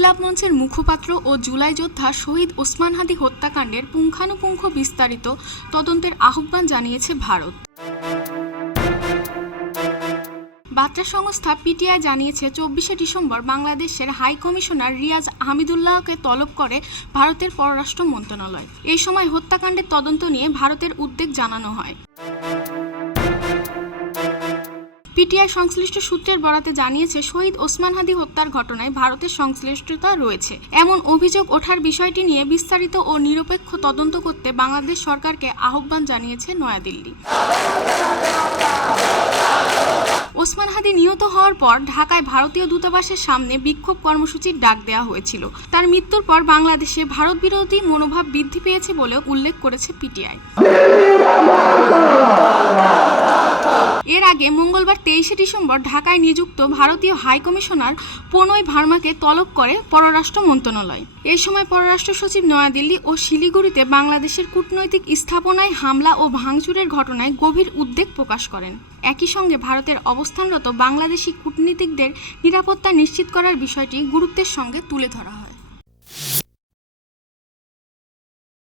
ইনকিলাব মঞ্চের মুখপাত্র ও জুলাই যোদ্ধা শহীদ ওসমান হাদি হত্যাকাণ্ডের পুঙ্খানুপুঙ্খ বিস্তারিত তদন্তের আহ্বান জানিয়েছে ভারত। বার্তা সংস্থা পিটিআই জানিয়েছে 24শে ডিসেম্বর বাংলাদেশের হাই কমিশনার রিয়াজ হামিদুল্লাহকে তলব করে ভারতের পররাষ্ট্র মন্ত্রণালয়। এই সময় হত্যাকাণ্ডের তদন্ত নিয়ে ভারতের উদ্বেগ জানানো হয়। পিটিআই সংশ্লিষ্ট সূত্রের বরাতে জানিয়েছে, শহীদ ওসমান হাদি হত্যার ঘটনায় ভারতের সংশ্লিষ্টতা রয়েছে এমন অভিযোগ ওঠার বিষয়টি নিয়ে বিস্তারিত ও নিরপেক্ষ তদন্ত করতে বাংলাদেশ সরকারকে আহ্বান জানিয়েছে নয়াদিল্লি। ওসমান হাদি নিহত হওয়ার পর ঢাকায় ভারতীয় দূতাবাসের সামনে বিক্ষোভ কর্মসূচির ডাক দেওয়া হয়েছিল। তার মৃত্যুর পর বাংলাদেশে ভারত বিরোধী মনোভাব বৃদ্ধি পেয়েছে বলেও উল্লেখ করেছে পিটিআই। এর আগে মঙ্গলবার 23শে ডিসেম্বর ঢাকায় নিযুক্ত ভারতীয় হাই কমিশনার প্রণয় ভার্মাকে তলব করে পররাষ্ট্র মন্ত্রণালয়। এই সময় পররাষ্ট্র সচিব নয়াদিল্লি ও শিলিগুড়িতে বাংলাদেশের কূটনৈতিক স্থাপনায় হামলা ও ভাঙচুরের ঘটনায় গভীর উদ্বেগ প্রকাশ করেন। একই সঙ্গে ভারতের অবস্থানরত বাংলাদেশি কূটনীতিকদের নিরাপত্তা নিশ্চিত করার বিষয়টি গুরুত্বের সঙ্গে তুলে ধরা হয়।